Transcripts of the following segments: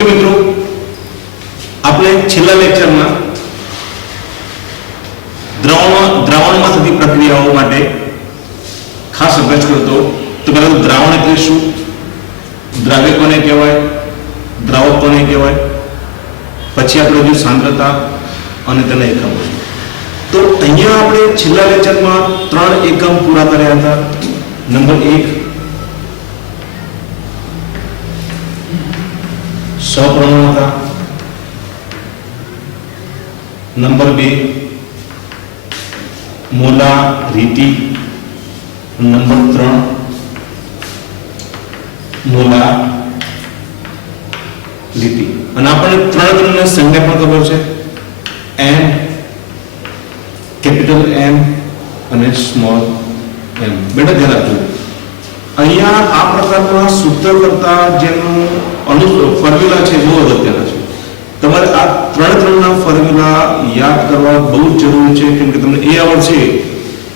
મિત્રો આપણે છેલ્લા લેક્ચરમાં દ્રાવણમાં થતી પ્રક્રિયાઓ માટે ખાસ અભ્યાસ કર્યો હતો. તો પહેલા તો દ્રાવણ એટલે શું, દ્રાવ્ય કોને કહેવાય, દ્રાવક કોને કહેવાય, પછી આપણે જો સાંદ્રતા અને તેના એકમો. તો અહીંયા આપણે છેલ્લા લેક્ચરમાં 3 એકમ પૂરા કર્યા હતા. નંબર 1 સપ્રમાણતા, નંબર 2 મોલારિટી, નંબર 3 મોલારિટી. અને આપણને ત્રણ સંજ્ઞા પણ ખબર છે, એમ, કેપિટલ એમ અને સ્મોલ એમ. બેટા ધ્યાન આપજો, અહીંયા આ પ્રકારના સૂત્ર કરતા જેનું ફોર્મ્યુલા છે બહુ અગત્યના છે. તમારે આ ત્રણના ફોર્મ્યુલા યાદ કરવા બહુ જ જરૂરી છે, કેમ કે તમને એ આવડશે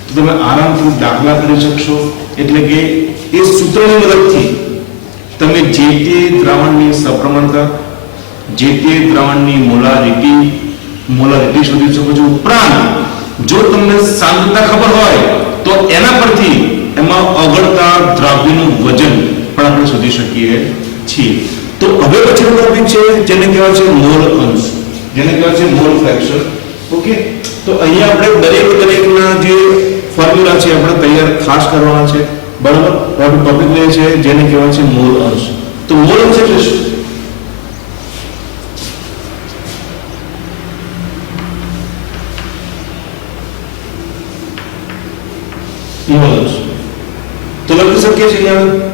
તો તમે આરામથી દાખલા કરી શકશો. એટલે કે એ સૂત્રની મદદથી તમે જે તે દ્રાવણની સપ્રમાણતા, જે તે દ્રાવણની મોલારિટી શોધી શકો છો. ઉપરાંત જો તમને સાંદ્રતા ખબર હોય તો એના પરથી એમાં ઓગળતા દ્રાવ્યનું વજન પણ આપણે શોધી શકીએ છીએ. તો હવે પછીનો ટોપિક છે જેને કહેવાય છે મોલ અંશ, જેને કહેવાય છે મોલ ફ્રેક્શન. ઓકે, તો અહીંયા આપણે દરેકના જે ફોર્મ્યુલા છે આપણે તૈયાર ખાસ કરવાના છે. બરાબર, આપણો ટોપિક લે છે જેને કહેવાય છે મોલ અંશ. તો મોલ અંશ એટલે શું? મોલ અંશ તો લખી શકીએ છીએ અહીંયા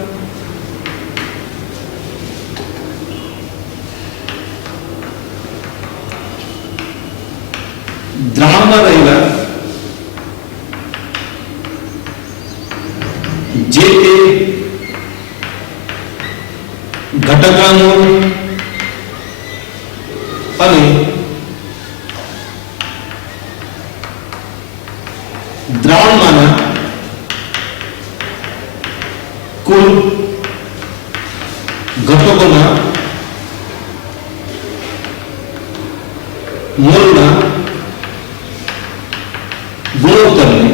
દ્રાવણમાં રહેલા જે તે ઘટકાનું અને દ્રાવણમાંના કુલ ઘટકોના મોલના ગુણોત્તરને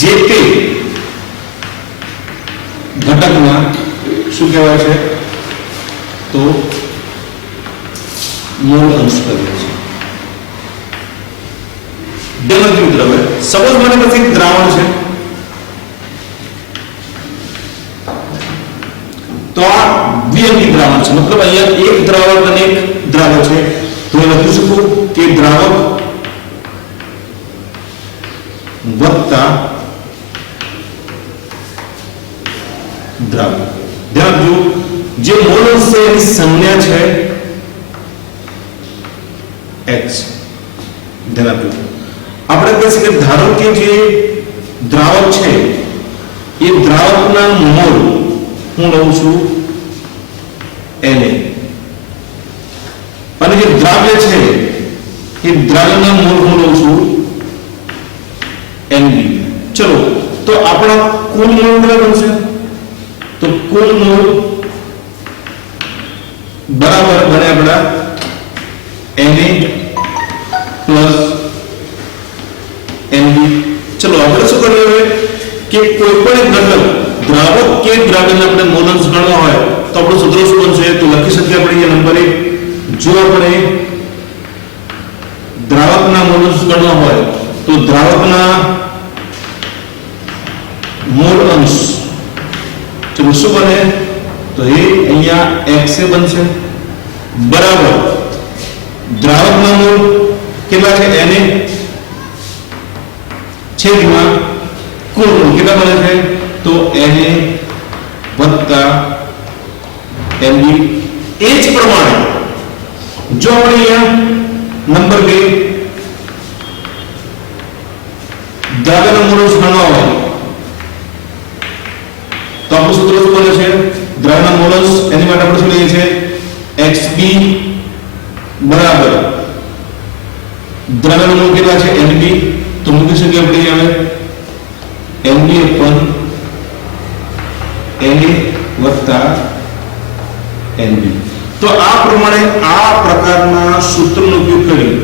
જે તે ઘટકના શું કહેવાય છે? તો મોલ અંશ કહેવાય છે. ડેમોન્સ્ટ્રેટ મિત્રો, હવે સપોઝ મને પછી દ્રાવણ છે, તો આ દ્વિઅંકી દ્રાવણ છે, મતલબ અહીંયા એક દ્રાવક અને એક દ્રાવક છે. તો હું લખી શકું કે દ્રાવક વત્તા દ્રાવક. ધ્યાન આપજો, જે મોલ અંશ છે એની સંજ્ઞા છે x. ધ્યાન આપજો, આપણે કહી શકીએ ધારો કે જે દ્રાવક છે એ દ્રાવકના મોલ હું લઉં છું Na, અને જે દ્રાવ્ય છે એ દ્રાવ્યના મોલ હું લઉં છું Nb. ચલો, તો આપણા કુલ મોલ કેટલા બનશે? તો કુલ મોલ બરાબર બને આપણા Na પ્લસ Nb. ચલો આપણે શું કરીએ હવે કે કોઈ પણ ઘટક દ્રાવક કે દ્રાવ્યને આપણે મોલ અંશ ગણવા હોય તો આપણું સૂત્ર શું બનશે? તો લખી શકીએ આપણે અહીંયા નંબર 1, જો આપણે દ્રાવકના મોલ અંશ ગણવા હોય તો દ્રાવકના મોલ અંશ ચલો શું બને? તો એ અહીંયા x બનશે બરાબર દ્રાવકના મોલ કેટલા છે? Na છેદમાં કુલ મોલ કેટલા બને છે? તો Na વત્તા Nb. એ જ પ્રમાણે જો આપણે અહીંયા નંબર 2 દ્રાવ્યના મોલ અંશ ગણવા હોય તો આપણું સૂત્ર શું બને છે? દ્રાવ્યના મોલ અંશ એની માટે આપણે શું લઈએ છીએ? xb બરાબર દ્રાવ્યના મોલ કેટલા છે? Nb. તો મૂકી શકીએ આપણે હવે Nb upon Na વત્તા NB. તો આ પ્રમાણે આ પ્રકારના સૂત્રનો ઉપયોગ કરી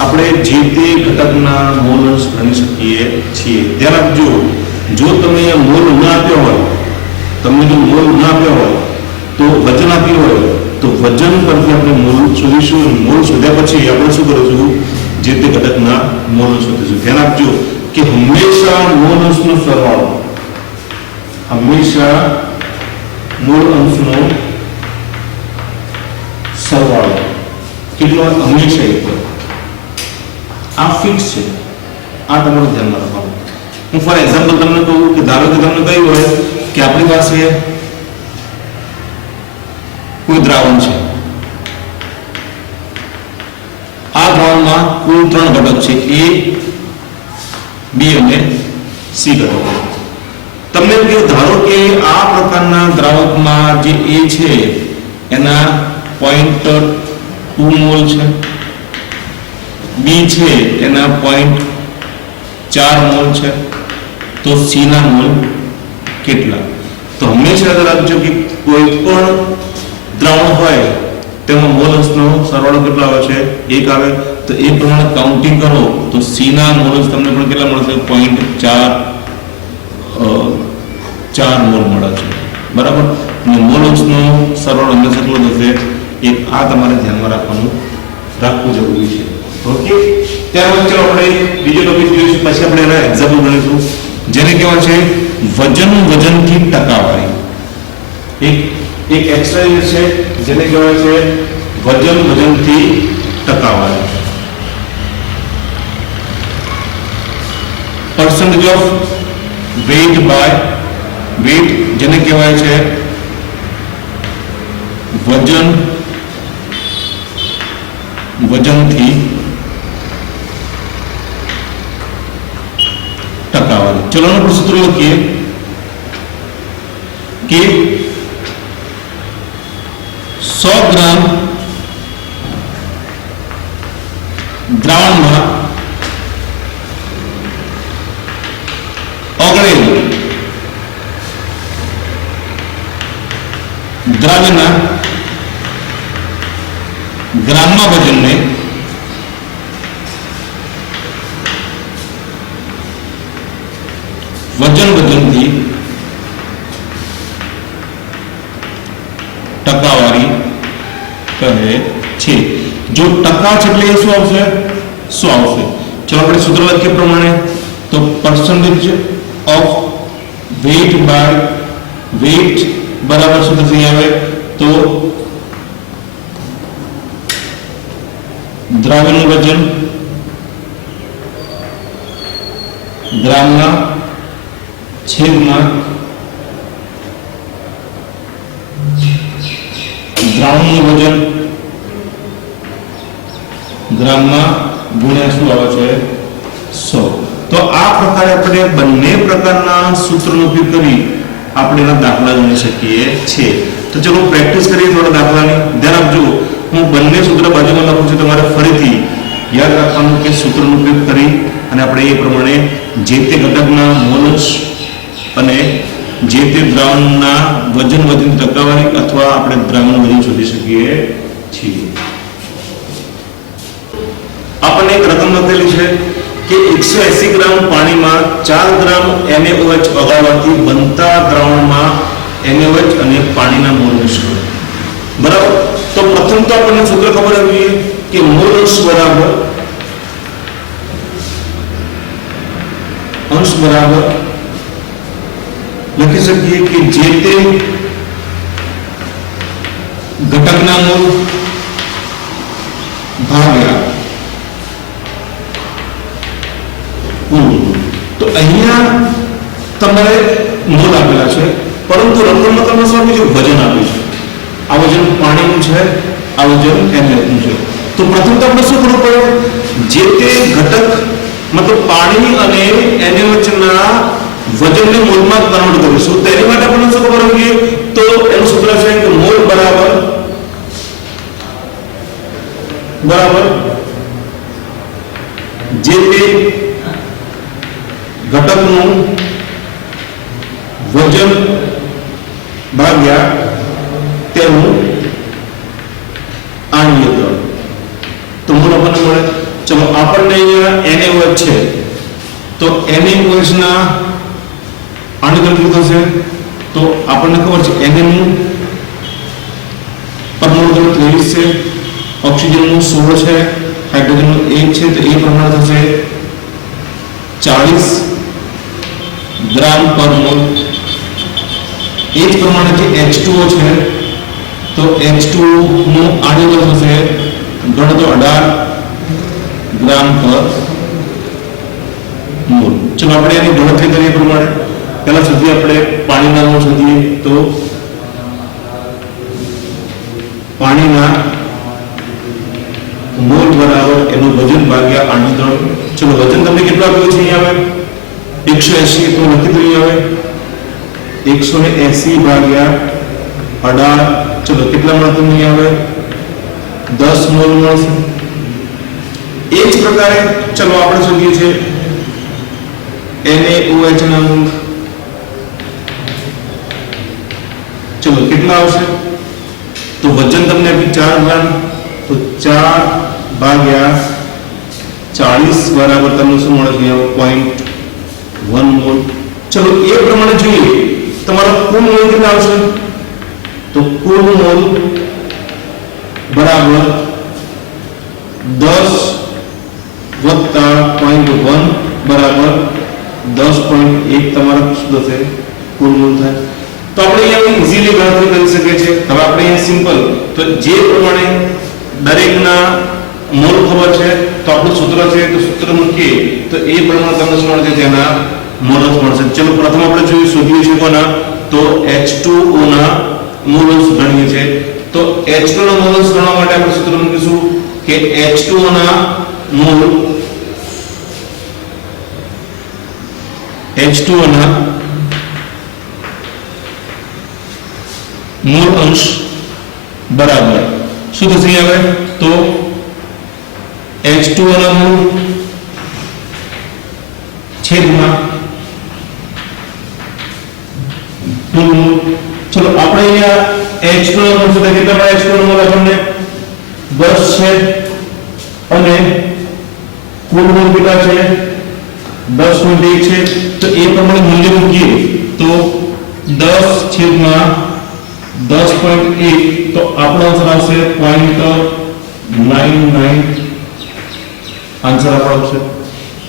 આપણે જે તે ઘટકના મોલ અંશ ગણી શકીએ છીએ. ધ્યાન આપજો, જો તમે મોલ ન આપ્યો હોય, તમને જો મોલ ન આપ્યો હોય તો વજન આપ્યું હોય તો વજન પરથી આપણે મોલ શોધીશું. મોલ શોધ્યા પછી આપણે શું કરીશું? જે તે ઘટકના મોલ અંશ શોધીશું. ધ્યાન આપજો કે હંમેશા મોલ અંશનો સરવાળો, હંમેશા મોલ અંશનો સરવાળો કેટલો? હંમેશા એક. આ ફિક્સ છે, આ તમારે ધ્યાનમાં રાખવાનું. હું ફોર એક્ઝામ્પલ તમને કહું કે ધારો કે તમને કહ્યું હોય કે આપણી પાસે કોઈ દ્રાવણ છે, આ દ્રાવણમાં કુલ 3 ઘટક છે, A, B અને C ઘટકો. તમને એમ કે ધારો કે આ પ્રકારના દ્રાવકમાં જે A છે એના 0.2 મોલ છે, B છે એના 0.4 મોલ છે, તો C ના મોલ કેટલા? તો હંમેશા યાદ રાખજો કે કોઈ પણ દ્રાવણ હોય તેમાં મોલ અંશનો સરવાળો કેટલો આવે છે? 1 આવે. તો એ પ્રમાણે કાઉન્ટિંગ કરો તો C ના મોલ અંશ તમને પણ કેટલા મળશે? 0.4 મોલ મળે છે, બરાબર. અને મોલ અંશનો સરવાળો હંમેશા કેટલો થશે? 1. આ તમારે ધ્યાનમાં રાખવું જરૂરી છે. ઓકે, ત્યારબાદ ચાલો આપણે બીજો ટોપિક જોઈશું, પછી આપણે એના એક્ઝામ્પલ ગણીશું, જેને કહેવાય છે વજનથી ટકાવારી. એક એક્સરસાઇઝ છે જેને કહેવાય છે વજનથી ટકાવારી. Percentage of weight by weight, જેને કહેવાય છે વજનથી ટકાવારી. ચલો આપણે સૂત્ર લખીએ કે 100 ગ્રામ દ્રાવણમાં ઓગળેલ દ્રાવ્યના ગ્રામમાં વજનને વજનથી ટકાવારી કહે છે. જો ટકા છે એટલે શું આવશે? 100 આવશે. ચલો આપણે સૂત્ર લખીએ પ્રમાણે, તો percentage of weight by weight બરાબર શું થશે? આવે તો દ્રાવ્યનું વજન ગ્રામના છેદમાં દ્રાવણનું વજન ગ્રામમાં ગુણ્યા શું આવે છે? 100. તો આ પ્રકારે આપણે બંને પ્રકારના સૂત્રનો ઉપયોગ કરી આપણે એના દાખલા ગણી શકીએ છીએ. તો ચલો પ્રેક્ટિસ કરીએ થોડા દાખલાની. ધ્યાન આપજો, હું બંને સૂત્ર બાજુમાં લખું છું, તમારે ફરીથી યાદ રાખવાનું કે સૂત્રનો ઉપયોગ કરી અને આપણે એ પ્રમાણે જે તે ઘટકના મોલ અંશ અને જે તે દ્રાવણના વજન ટકાવારી અથવા આપણે દ્રાવણનું વજન શોધી શકીએ છીએ. આપણને એક રકમ લખેલી છે કે 180 ગ્રામ પાણીમાં 4 ગ્રામ NaOH ઓગાળવાથી બનતા દ્રાવણમાં NaOH અને પાણીના મોલ અંશ, બરાબર. તો પ્રથમ તો આપણને સૂત્ર ખબર હોવી જોઈએ કે મોલ અંશ બરાબર લખી શકીએ કે જે તે ઘટકના મોલ ભાગ્યા કુલ. તો અહીંયા તમારે મોલ આપેલા છે, પરંતુ રકમમાં તમે શું આપ્યું છે? વજન આપ્યું છે. આ વજન પાણીનું છે, આ વજન NaOHનું છે. તો પ્રથમ તો આપણે શું કરવું પડે? જે તે ઘટક મતલબ પાણી અને NaOHના વજનને મોલમાં કન્વર્ટ કરીશું. તેની માટે આપણને શું ખબર હોવી જોઈએ? તો એનું સૂત્ર છે કે મોલ બરાબર જે તે ઘટકનું વજન ભાગ્યા તેનું આણ્વીય દળ તો મૂળ આપણને મળે. ચલો આપણને અહીંયા NaOH છે તો NaOH ના આણ્વિક દળ કેટલું થશે તો આપણને ખબર છે Na નું પરમાણુ દળ 23 છે, ઓક્સિજન નું 16 છે, હાઇડ્રોજન નું 1 છે તો એ પ્રમાણે થશે 40 ગ્રામ પર મોલ. એ જ પ્રમાણે જે H2O છે તો H2O નું આણ્વિક દળ થશે ગણો તો 18 ગ્રામ પર મોલ. ચલો આપણે એની ગણતરી કરીએ પ્રમાણે પહેલા સુધી આપણે પાણીના અણુ શોધીએ તો પાણીના મોલ બરાબર એનું વજન ભાગ્યા આણ્વિક દળ. ચલો વજન તમને કેટલું આપ્યું છે અહીંયા આવે 180 તો લખી દો અહીંયા આવે 180 ભાગ્યા 18. ચલો કેટલા મળે તમને અહીંયા આવે 10 મોલ મળશે. એ જ પ્રકારે ચલો આપણે શોધીએ છીએ NaOH ના મોલ. ચલો કેટલા આવશે તો વજન તમને આપી 4 ગ્રામ તો 4 ભાગ્યા 40 બરાબર તમને શું મળે છે 0.1 મોલ. ચલો એ પ્રમાણે જોઈએ તમારો કુલ મોલ કેટલા આવશે તો કુલ મોલ બરાબર 10 વત્તા 0.1 બરાબર 10.1 તમારા શું થશે કુલ મોલ થાય. તો આપણે અહીંયા ઈઝીલી ગણતરી કરી શકીએ છીએ. હવે આપણે અહીંયા સિમ્પલ તો જે પ્રમાણે દરેકના મોલ ખબર છે તો આપણું સૂત્ર છે તો સૂત્ર મૂકીએ તો એ પ્રમાણે તમને શું મળશે તેના મોલ્સ મળશે. ચલો પ્રથમ આપણે જોઈએ શોધીએ છીએ કોના તો H2O ના મોલ્સ ગણીએ છીએ તો H2O ના મોલ્સ ગણવા માટે આપણે સૂત્ર મૂકીશું કે H2O ના મોલ H2O ના મોલ અંશ બરાબર શું થશે હવે તો H2O ના મોલ છેદમાં કુલ મોલ. ચલો આપણે અહીંયા H2O નો મોલ કેટલા મળે H2O નો મોલ આપણને 10 છે અને કુલ મોલ કેટલા છે 10.1 છે તો એ પ્રમાણે મૂલ્ય મૂકીએ તો 10 છેદમાં 10.1 તો આપણો આન્સર આવશે 0.99 આન્સર આપણો આવશે.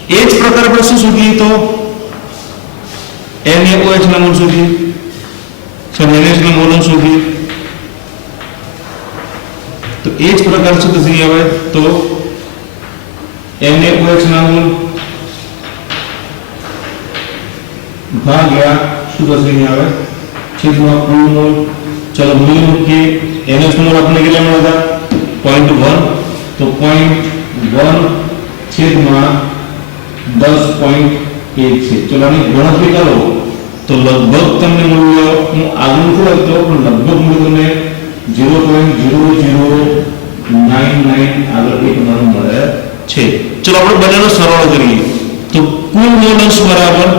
એ જ પ્રકાર આપણે શું શોધીએ તો NaOH ના મોલ શોધીએ NaOH ના મોલ શોધીએ તો એ જ પ્રકાર શું થશે હવે તો NaOH ના મોલ ભાગ્યા શું થશે હવે છેદમાં કુલ મોલ. ચલો મૂલ્ય મૂકીએ NaOH મોલ આપણે કેટલા મળ્યા હતા 0.1 તો 0.1 છેદમાં 10.1 છે. ચલો આની ગણતરી કરો તો લગભગ તમને મૂલ્ય હું આગળ નથી લખતો પણ લગભગ મૂલ્ય તમને 0.0099 આગળ એક મળે છે. ચલો આપણે બંનેનો સરવાળો કરીએ તો કુલ મોલ અંશ બરાબર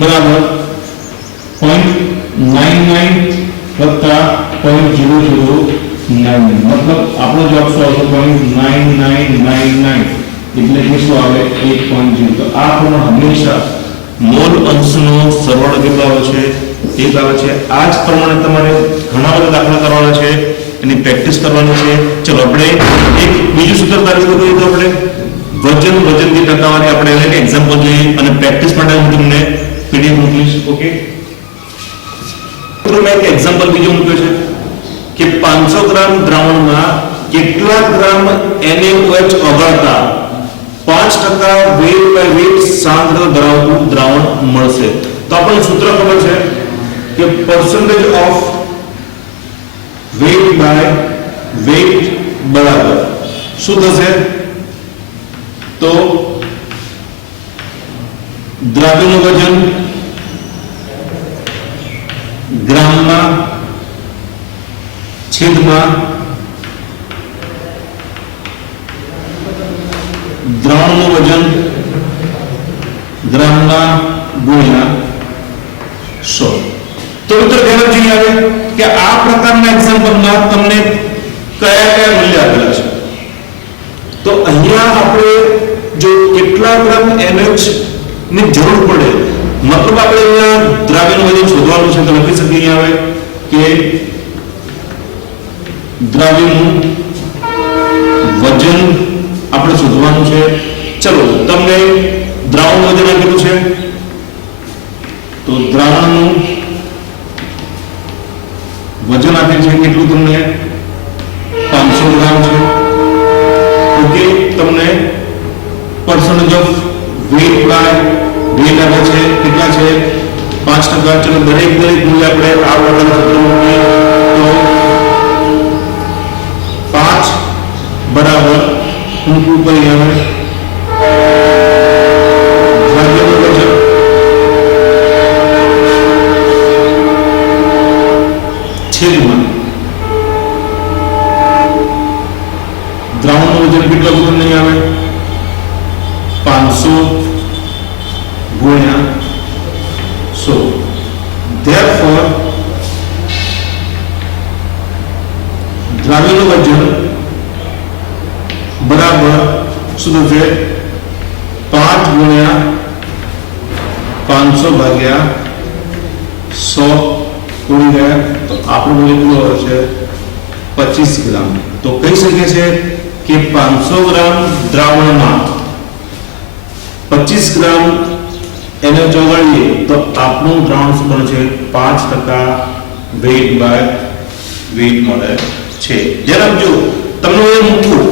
0.99 વત્તા 0.0099 મતલબ આપણો જવાબ શું આવશે 0.9999 એટલે કે શું આવે 1.0. તો આ પ્રમાણે હંમેશા મોલ અંશનો સરવાળો કેટલો આવે છે 1 આવે છે. આ જ પ્રમાણે તમારે ઘણા બધા દાખલા કરવાના છે એની પ્રેક્ટિસ કરવાની છે. ચલો આપણે એક બીજું સૂત્ર તારીખ કરીએ તો આપણે વજનની ટકાવારી આપણે એક એક્ઝામ્પલ જોઈએ અને પ્રેક્ટિસ માટે હું તમને પીડીએફ મોકલીશ. ઓકે તો મેં એક એક્ઝામ્પલ બીજો મૂક્યો છે કે 500 ગ્રામ દ્રાવણમાં કેટલા ગ્રામ NaOH ઓગાળતા 5% વેટ બાય વેટ સાંદ્રતા ધરાવતું દ્રાવણ મળશે. તો આપણને સૂત્ર ખબર છે કે percentage of weight by weight બરાબર શું થશે તો દ્રાવ્યનું વજન ગ્રામમાં છેદમાં દ્રાવણનું વજન ગ્રામમાં ગુણ્યા 100. તો મિત્રો ધ્યાન રાખજો આવે કે આ પ્રકારના એક્ઝામ્પલમાં તમને કયા કયા મૂલ્ય આપેલા છે. તો અહીંયા આપણે જો કેટલા ગ્રામ NH ની જરૂર પડે, મતલબ આપણે અહીંયા દ્રાવ્યનું વજન શોધવાનું છે તો લખી શકીએ અહીંયા આવે કે દ્રાવ્યનું વજન આપણે શોધવાનું છે. ચલો તમને દ્રાવણ વજન આપેલું છે તો દ્રાવણનું વજન આપેલું છે કેટલું તમને 500 ગ્રામ છે. ઓકે, તમને percentage of weight by weight આવે છે કેટલા છે 5%. ચલો દરેક મૂલ્ય આપણે આ પ્રકારના સૂત્ર મૂકીએ તો 5 બરાબર ઊંચું કરી આવે દ્રાવ્યનું વજન છેદમાં દ્રાવણનું વજન કેટલું બધું નહીં આવે 500 ગુણ્યા 100. Therefore દ્રાવ્યનું વજન બરાબર શું થશે 5 ગુણ્યા 500 ભાગ્યા 100 ઉડી ગયા તો આપણું મૂલ્ય કેટલું આવે છે 25 ગ્રામ. તો કહી શકીએ છે કે 500 ગ્રામ દ્રાવણમાં 25 ગ્રામ એને ચોગાડીએ તો આપણું દ્રાવણ શું બને છે 5% વેઇટ બાય વેઇટ મળે છે. ધ્યાન આપજો તમને એ મૂકવું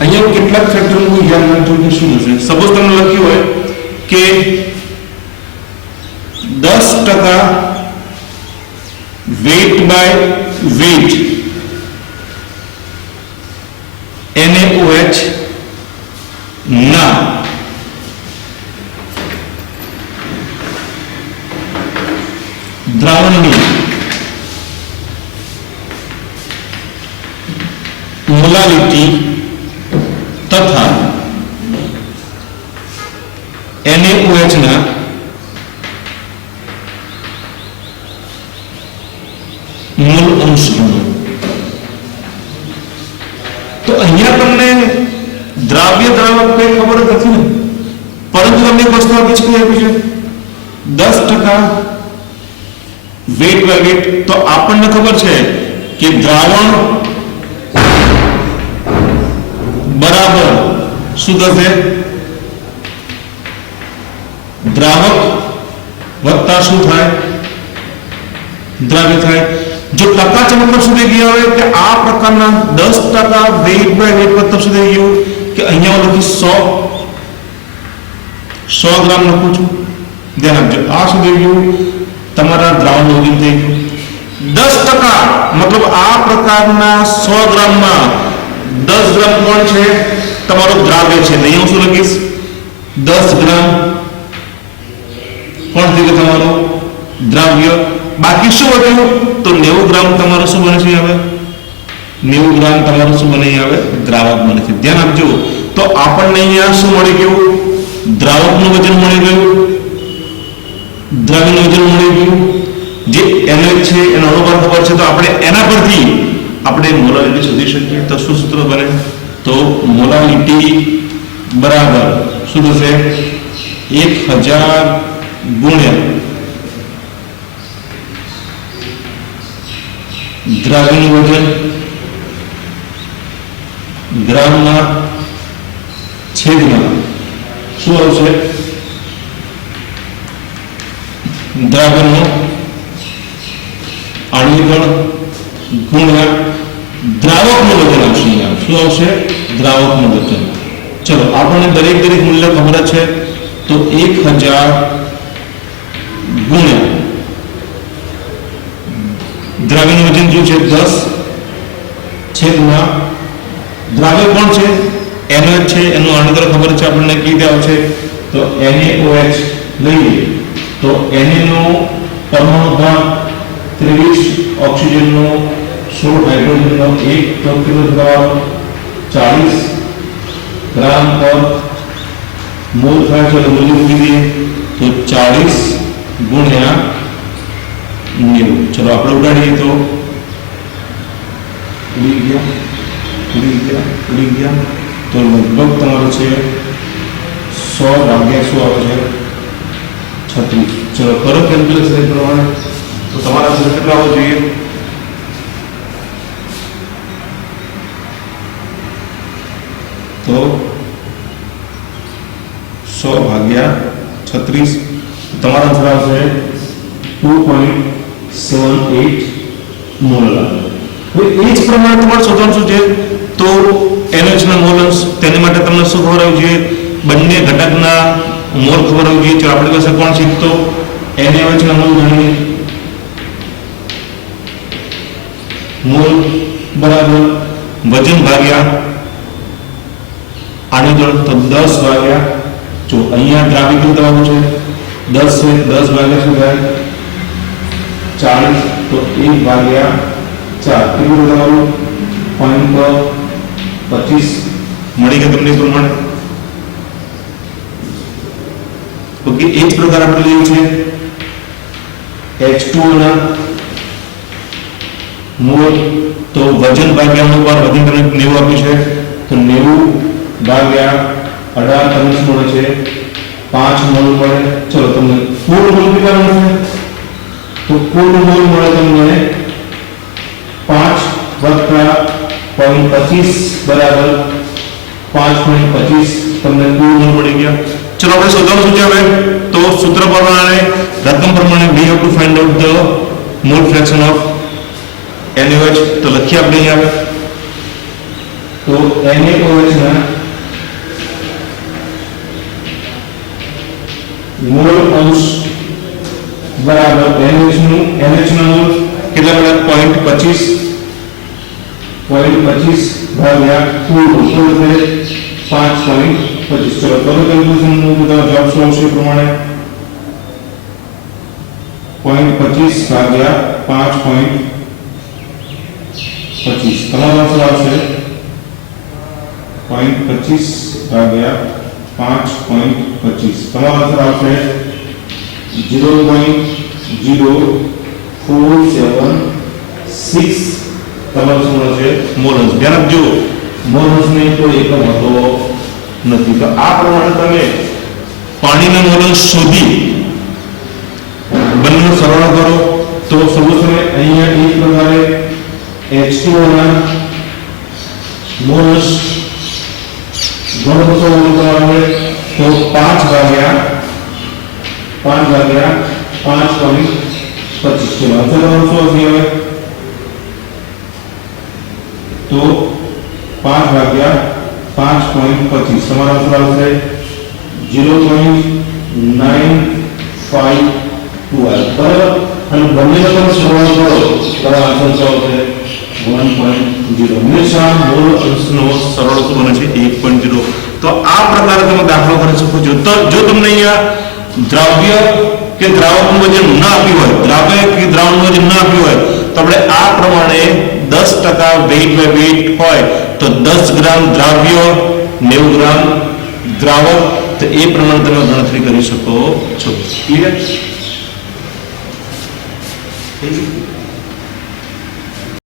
અહીંયા કેટલાક ફેક્ટરનું ધ્યાન રાખજો કે શું હશે. સપોઝ તમને લખ્યું હોય કે 10% વેઇટ બાય વેઇટ NaOH ના દ્રાવણની મોલાલિટી તથા NaOH ના મૂળ અંશ ગણો. તો અહીંયા તમને દ્રાવ્ય દ્રાવક કઈ ખબર જ નથી ને, પરંતુ તમને એક વસ્તુ આપી છે 10% વેટ બાય વેટ. તો આપણને ખબર છે કે દ્રાવણ બરાબર શું થશે દ્રાવક વત્તા શું થાય દ્રાવ્ય થાય. જો ટકા છે મતલબ શું થઈ ગયા હોય કે આ પ્રકારના 10% વેટ બાય વેટ મતલબ શું થઈ ગયું કે અહીંયા હું લખી 100 ગ્રામ લખું છું. ધ્યાન આપજો આ શું થઈ ગયું તમારા દ્રાવણ વજન થઈ ગયું 10%. મતલબ આ પ્રકારના 100 ગ્રામમાં 10 ગ્રામ કોણ છે તમારો દ્રાવ્ય છે. નહીં હું શું લખીશ 10 ગ્રામ કોણ થઈ ગયું તમારો દ્રાવ્ય. બાકી શું વધ્યું તો 90 ગ્રામ તમારું શું બને છે હવે 90 ગ્રામ તમારું શું બને આવે દ્રાવક બને છે. ધ્યાન આપજો તો આપણને અહીંયા શું મળી ગયું દ્રાવકનું વજન મળી ગયું દ્રાવ્યનું વજન મળી ગયું. જે NH છે એનો અનુપાત ખબર છે તો આપણે એના પરથી આપણે મોલાલિટી શોધી શકીએ. તો શું સૂત્ર બને તો મોલાલિટી બરાબર શું થશે 1000 ગુણ્યા દ્રાવ્યનું વજન ગ્રામમાં છેદમાં શું આવશે દ્રાવણનું આણ્વીય ગુણ્યા દ્રાવકનું વજન આવશે. શું આવશે દ્રાવકનું વજન. ચલો આપણને દરેક મૂલ્ય ખબર છે તો 1000 ગુણ્યા દ્રાવ્યનું વજન શું છે 10 છેદમાં દ્રાવ્ય કોણ છે NH છે એનું આણ્વિક ખબર છે આપણને કઈ રીતે આવશે તો NaOH લઈએ તો Na નો પરમાણુ ભાગ 23 ઓક્સિજનનો 16 હાઇડ્રોજનનો 1 તો કિલોગ્રામ 40 ગ્રામ પર મોલ થાય છે. તો મૂલ્ય મૂકી દઈએ તો 40 ગુણ્યા 90. चलो આપણે ઉડાડીએ તો ઉડી ગયા તો લગભગ તમારું છે 100 ભાગ્યા શું આવે છે 36. ચલો કરો કેલ્ક્યુલેશન એ પ્રમાણે. તો તમારા આન્સર કેટલો આવવો જોઈએ? તો 100 ભાગ્યા 36 તમારો આન્સર આવશે 2.78 મોલ. હવે એ જ પ્રમાણે તમારે શોધવાનું શું છે? તો NH ના મોલન્સ, તેની માટે તમને શું ખબર હોવી જોઈએ? બંને ઘટકના મોલ ખબર હોવી જોઈએ. ચાલો આપણી પાસે કોણ છે? તો NaOH ના મોલ ગણીએ. મોલ બરાબર વજન ભાગ્યા આની જોડે તો 10 ભાગ્યા, જો અહીંયા દ્રાવ્ય કેટલું તમારું છે 10 છે, 10 ભાગ્યા શું થાય 40, તો 1 ભાગ્યા 4 કેટલું તમારું 0.25 મળી ગયા તમને પ્રમાણે. ઓકે, એ જ પ્રકાર આપણે લઈએ છીએ H2O ના મોલ. તો વજન ભાગ્યા અનુપાત વજન તમને 90 આપ્યું છે, તો 90 ભાગ્યા 18 તમને શું મળે છે 5 મોલ મળે. ચલો તમને કુલ મોલ કેટલા મળશે? તો કુલ મોલ મળે તમને 5 વત્તા 0.25 બરાબર 5.25 તમને કુલ મોલ મળી ગયા. ચલો આપણે શોધવાનું શું છે હવે? તો સૂત્ર પ્રમાણે રકમ પ્રમાણે we have to find out the mole fraction of NaOH. તો લખીએ આપણે અહીંયા. તો NaOH ના મોલ અંશ બરાબર NH નું મોલ કેટલા મળે 0.25 ભાગ્યા કુલ મોલ એટલે 5.25. ચલો કરો કેલ્ક્યુલેશન નું બધા જવાબ શું આવશે પ્રમાણે 0.25 ભાગ્યા 5.25 તમારો આન્સર આવશે 0.25 ભાગ્યા 5.25 તમારો આન્સર આવશે 0.0476 તમારો શું મળશે મોલન્સ. ધ્યાન આપજો મોલન્સ ને કોઈ એકમ હતો નથી. તો આ પ્રમાણે તમે પાણીના મોલન્સ શોધી બંને સરળ કરો. તો સૌપ્રથમ અહીંયા એક પ્રકારે H2O ના મોલન્સ ઘણો બધો તમારે તો 5 ભાગ્યા 5.25 કિલો આન્સર શું હશે હવે? તો 5 ભાગ્યા 5.25 તમારો આન્સર આવશે 0.952 બરાબર. અને બંનેનો તમે સરવાળો કરો તમારો આન્સર શું આવશે 1.0. હંમેશા મોલ અંશનો સરવાળો શું બને છે 1.0. તો આ પ્રકારે તમે દાખલો કરી શકો છો. તો જો તમને અહીંયા દ્રવ્ય કે દ્રાવકનું વજન ન આપ્યું હોય, દ્રાવ્ય કે દ્રાવકનું વજન ન આપ્યું હોય, તો આપણે આ પ્રમાણે 10% વેઇટ બાય વેઇટ હોય તો 10 ગ્રામ દ્રાવ્ય 90 ગ્રામ દ્રાવક, તો એ પ્રમાણે તમે ગણતરી કરી શકો છો. ક્લિયર?